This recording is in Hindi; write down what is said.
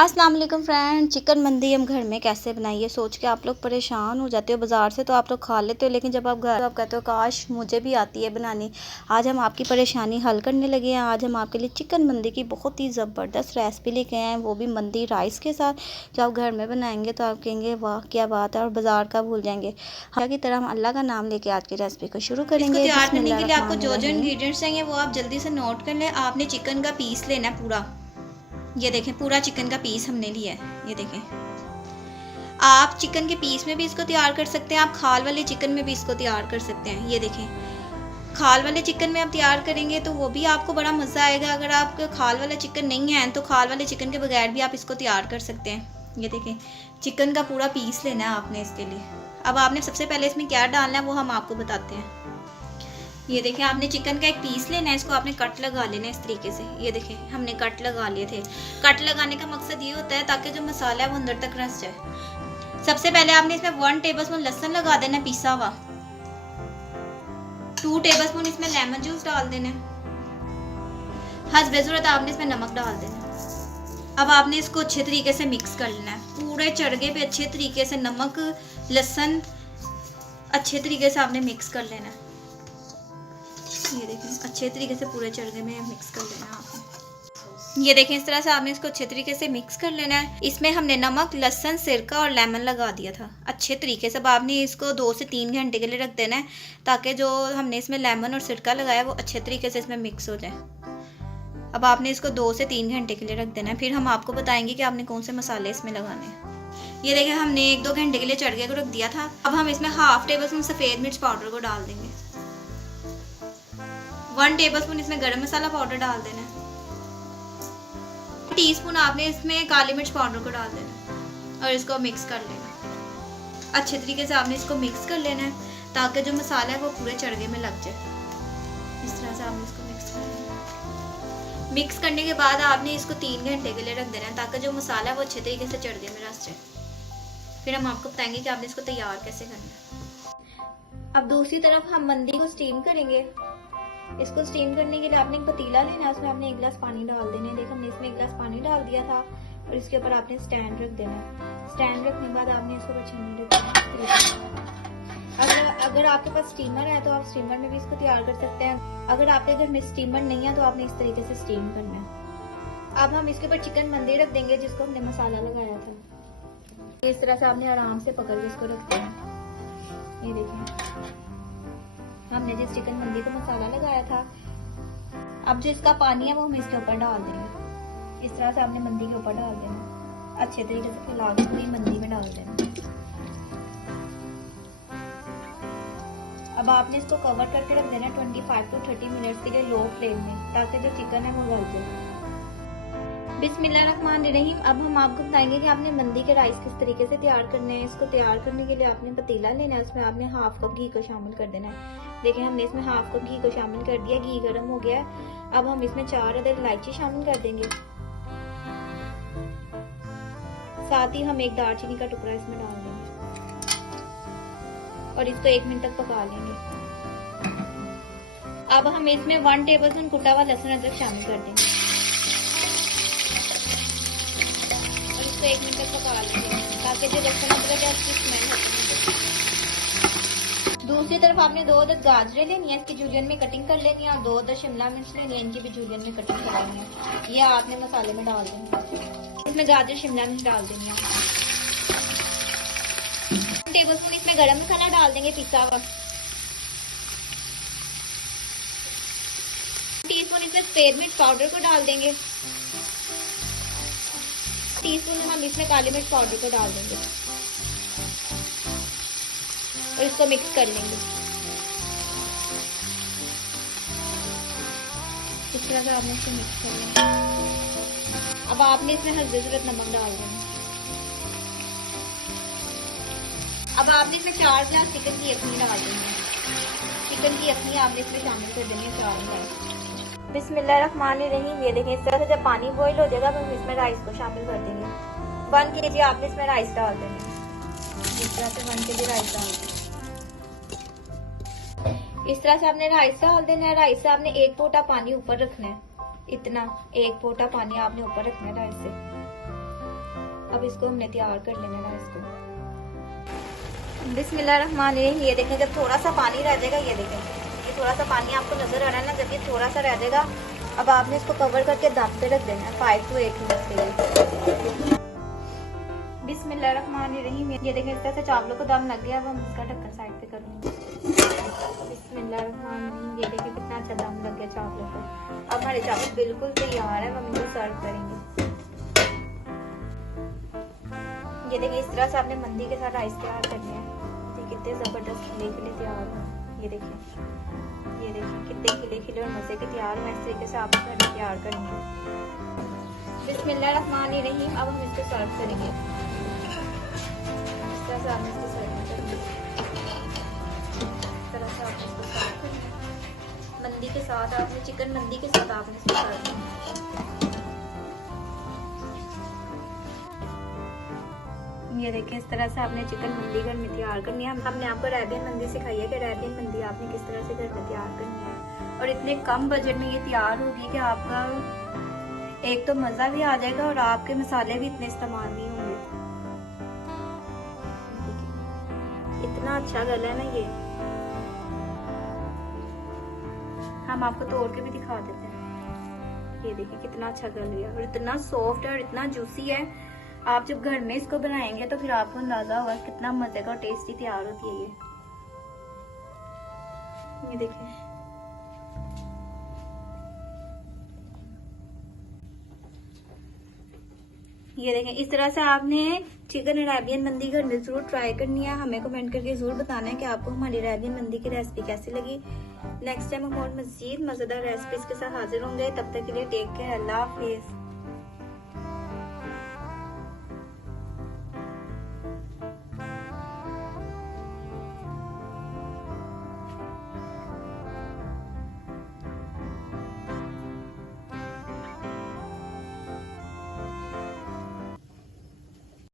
अस्सलाम वालेकुम फ्रेंड। चिकन मंदी हम घर में कैसे बनाइए सोच के आप लोग परेशान हो जाते हो। बाज़ार से तो आप लोग खा लेते हो, लेकिन जब आप घर तो आप कहते हो काश मुझे भी आती है बनानी। आज हम आपकी परेशानी हल करने लगे हैं। आज हम आपके लिए चिकन मंदी की बहुत ही ज़बरदस्त रेसिपी लेके आए हैं, वो भी मंदी राइस के साथ। जो आप घर में बनाएंगे तो आप कहेंगे वाह क्या बात है, और बाज़ार का भूल जाएंगे। हर की तरह हम अल्लाह का नाम लेके आज की रेसिपी को शुरू करेंगे। इसको तैयार करने के लिए आपको जो जो इंग्रेडिएंट्स चाहिए वो आप जल्दी से नोट कर लें। आपने चिकन का पीस लेना है पूरा। ये देखें, पूरा चिकन का पीस हमने लिया है। ये देखें, आप चिकन के पीस में भी इसको तैयार कर सकते हैं, आप खाल वाले चिकन में भी इसको तैयार कर सकते हैं। ये देखें, खाल वाले चिकन में आप तैयार करेंगे तो वो भी आपको बड़ा मज़ा आएगा। अगर आपका खाल वाला चिकन नहीं है तो खाल वाले चिकन के बगैर भी आप इसको तैयार कर सकते हैं। ये देखें, चिकन का पूरा पीस लेना है आपने इसके लिए। अब आपने सबसे पहले इसमें क्या डालना है वो हम आपको बताते हैं। ये देखें, आपने चिकन का एक पीस लेना है, इसको आपने कट लगा लेना है इस तरीके से। ये देखें, हमने कट लगा लिए थे। कट लगाने का मकसद ये होता है ताकि जो मसाला है वो अंदर तक रस जाए। सबसे पहले आपने इसमें 1 टेबलस्पून लहसुन लगा देना है पिसा हुआ। 2 टेबलस्पून इसमें लेमन जूस डाल देना है। हस्बे ज़रूरत आपने इसमें नमक डाल देना है। अब आपने इसको अच्छे तरीके से मिक्स कर लेना है। पूरे चरगे पे अच्छे तरीके से नमक लहसुन अच्छे तरीके से आपने मिक्स कर लेना है। ये देखें, अच्छे तरीके से पूरे चरगे में मिक्स कर लेना है आपने। ये देखें, इस तरह से आपने इसको अच्छे तरीके से मिक्स कर लेना है। इसमें हमने नमक लहसुन सिरका और लेमन लगा दिया था अच्छे तरीके से। अब आपने इसको 2 से 3 घंटे के लिए रख देना है ताकि जो हमने इसमें लेमन और सिरका लगाया वो अच्छे तरीके से इसमें मिक्स हो जाए। अब आपने इसको 2 से 3 घंटे के लिए रख देना है। फिर हम आपको बताएंगे कि आपने कौन से मसाले इसमें लगाने हैं। ये देखें, हमने 1-2 घंटे के लिए चरगे को रख दिया था। अब हम इसमें 1/2 टेबलस्पून सफ़ेद मिर्च पाउडर को डाल देंगे। 1 टेबलस्पून इसमें गरम मसाला पाउडर डाल देना है। टीस्पून आपने इसमें काली मिर्च पाउडर को डाल देना और इसको मिक्स कर लेना। अच्छे तरीके से आपने इसको मिक्स कर लेना है ताकि जो मसाला है वो पूरे चरगे में लग जाए। इस तरह से आपने इसको मिक्स कर लेना। मिक्स करने के बाद आपने इसको 3 घंटे के लिए रख देना है ताकि जो मसाला है वो अच्छे तरीके से चरगे में रस जाए। फिर हम आपको बताएंगे कि आपने इसको तैयार कैसे करना है। अब दूसरी तरफ हम मंदी को स्टीम करेंगे। इसको स्टीम करने के लिए आपने एक पतीला लेना है, उसमें आपने 1 गिलास पानी डाल देना है। देखो, हमने इसमें 1 गिलास पानी डाल दिया था और इसके ऊपर आपने स्टैंड रख देना है। स्टैंड रखने के बाद आपने इसको छन्नी रख देना। अगर आपके पास स्टीमर है तो आप स्टीमर में भी इसको तैयार कर सकते हैं। अगर आपके घर में स्टीमर नहीं है तो आपने इस तरीके से स्टीम करना है। अब हम इसके ऊपर चिकन मंदी रख देंगे जिसको हमने मसाला लगाया था। इस तरह से आपने आराम से पकड़ के इसको रख देना। ये देखिए, हमने जिस चिकन मंदी को मसाला लगाया था, अब जो इसका पानी है वो हम इसके ऊपर डाल देंगे। इस तरह से आपने मंदी के ऊपर डाल देना, अच्छे तरीके से फैला के पूरी मंदी में डाल देना। अब आपने इसको कवर करके रख देना 25 to 30 मिनट्स के लिए लो फ्लेम में, ताकि जो चिकन है वो गल जाए। बिस्मिल्लाहिर्रहमानिर्रहीम। अब हम आपको बताएंगे कि आपने मंदी के राइस किस तरीके से तैयार करने हैं। इसको तैयार करने के लिए आपने पतीला लेना है, उसमें आपने 1/2 कप घी को शामिल कर देना है। देखिए, हमने इसमें 1/2 कप घी को शामिल कर दिया। घी गर्म हो गया है। अब हम इसमें 4 अदद इलायची शामिल कर देंगे। साथ ही हम 1 दालचीनी का टुकड़ा इसमें डाल देंगे और इसको 1 मिनट तक पका लेंगे। अब हम इसमें 1 टेबलस्पून कुटा हुआ लहसुन अदरक शामिल कर देंगे और इसको 1 मिनट तक पका लेंगे ताकि जो लहसुन अदरक है उसकी स्मेल खत्म हो जाए। दूसरी तरफ आपने 2 अदद गाजरें लेनी है, इसकी जूलियन में कटिंग कर लेनी है, और 2 अदद शिमला मिर्च लेनी है, इनकी भी जूलियन में कटिंग कर लेनी है। ये आपने मसाले में डाल देनी है। इसमें गाजर शिमला मिर्च डाल देनी है। 1 टेबलस्पून इसमें गरम मसाला डाल देंगे पिसा हुआ। टीस्पून इसमें सफेद मिर्च पाउडर को डाल देंगे। टीस्पून हम इसमें काली मिर्च पाउडर को डाल देंगे और इसको मिक्स कर लेंगे। इस तरह से आपने इसको मिक्स कर लेंगे। अब आपने इसमें हल्दी ज़रूरत नमक डाल देना। अब आपने इसमें 4 गिलास चिकन की यखनी डाल देनी है। चिकन की यखनी आपने इसमें शामिल कर देनी है 4 गिलास। बिस्मिल्लाहिर्रहमानिर्रहीम। ये देखें, इस तरह से जब पानी बॉईल हो जाएगा तो हम इसमें राइस को शामिल कर देंगे। 1 kg आपने इसमें राइस डाल देंगे। इस तरह से 1 kg राइस डाल देंगे। इस तरह से आपने राइस डाल देना है। राइस से आपने 1 पोटा पानी ऊपर रखना है। इतना 1 पोटा पानी आपने ऊपर रखना है राइस से। अब इसको हमने तैयार कर लेना है इसको। बिस्मिल्लाहिर्रहमानिर्रहीम। ये देखें जब थोड़ा सा पानी रह जाएगा, ये देखें ये थोड़ा सा पानी आपको नजर आ रहा है ना, जब ये थोड़ा सा रह जाएगा अब आपने इसको कवर करके दम पे रख देना है 5 to 8 मिनट के लिए। बिस्मिल्लाहिर्रहमानिर्रहीम। ये देखें इस तरह से चावलों को दम लग गया। अब हम इसका ढक्कन साइड पे कर लेंगे। बिस्मिल्लाहिर्रहमानिर्रहीम। ये देखें कितना अच्छा दम लग गया चावलों को। अब हमारे चावल बिल्कुल तैयार है, हम इनको सर्व करेंगे। ये देखिए इस तरह से आपने मंदी के साथ राइस तैयार करने हैं। ये कितने जबरदस्त खिले खिले तैयार हैं। ये देखिए कितने खिले खिले और मजे के तैयार हैं। इस तरीके से आप घर में तैयार करेंगे। बिस्मिल्लाहिर्रहमानिर्रहीम। अब हम इसको सर्व करेंगे। इस तरह से आप इसको सर्व करेंगे। इस तरह से आप इसको सर्व करेंगे मंदी के साथ। आपने चिकन मंदी के साथ आपने इसको सर्व करना। ये देखें इस तरह से आपने चिकन मंदी घर में तैयार करनी है। हमने आपको अरेबियन मंदी सिखाई है कि अरेबियन मंदी आपने किस तरह से घर में तैयार करनी है, और इतने कम बजट में ये तैयार होगी कि आपका एक तो मज़ा भी आ जाएगा और आपके मसाले भी इतने इस्तेमाल नहीं होंगे। इतना अच्छा गला है ना ये, हम आपको तोड़ के भी दिखा देते हैं। ये देखिए कितना अच्छा गल गया और इतना सॉफ्ट है और इतना जूसी है। आप जब घर में इसको बनाएंगे तो फिर आपको अंदाजा होगा कितना मजे का और टेस्टी तैयार होती है ये देखिए। ये देखें इस तरह से आपने चिकन अरेबियन मंदी घर में जरूर ट्राई करनी है। हमें कमेंट करके जरूर बताना है कि आपको हमारी अरेबियन मंदी की रेसिपी कैसी लगी। नेक्स्ट टाइम हम और मजीद मजेदार रेसिपीज के साथ हाजिर होंगे। तब तक के लिए टेक केयर, अल्लाह हाफिज।